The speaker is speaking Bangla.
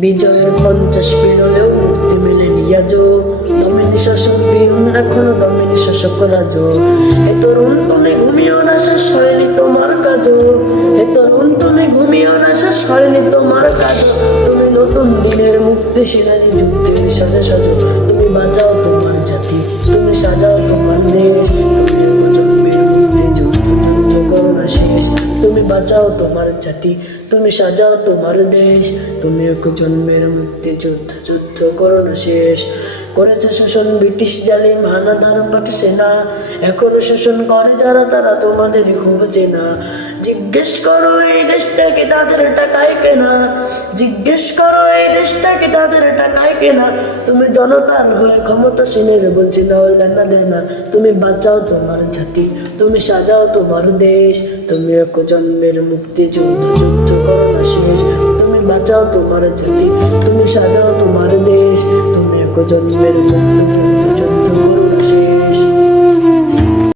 বিজয়ের 50 পেরোলেও মুক্তি মেলেনি আজও। দমিনী শাসক বিহীন এখনো দমিনী শাসক রাজো। হে তরুণ তুমি ঘুমিও না, শেষ হয়নি তোমার কাজও। হে তরুণ তুমি ঘুমিও না, শেষ হয়নি তোমার কাজও। তুমি নতুন দিনের মুক্তি সেনানি, যুক্তির সাজা সাজো। তুমি বাঁচাও তোমার জাতি, তুমি সাজাও তোমার দেশ। তুমি প্রজন্মের মুক্তি যুদ্ধ, যুদ্ধ করো না শেষ। তুমি বাঁচাও তোমার জাতি, তুমি সাজাও তোমার দেশ। তুমি জন্মের মুক্তি যুদ্ধ, যুদ্ধ করো না শেষ। করেছে শোষণ ব্রিটিশ জালিম হানাদার পাঠ সেনা, এখনো শোষণ করে যারা তারা তোমাদের খুব চেনা। জিজ্ঞেস করো এই দেশটাকে তাদের টাকায় কেনা, জিজ্ঞেস করো এই দেশটাকে তাদের টাকায় কেনা। তুমি জনতার হয়ে ক্ষমতাসীনের বলছি না না দেয় না। তুমি বাঁচাও তোমার জাতি, তুমি সাজাও তোমার দেশ। তুমি জন্মের মুক্তি যুদ্ধ, যুদ্ধ করো না শেষ। তুমি বাঁচাও তোমার জাতি, তুমি সাজাও তোমার দেশ। তুমি জন্মের মুক্তি যুদ্ধ।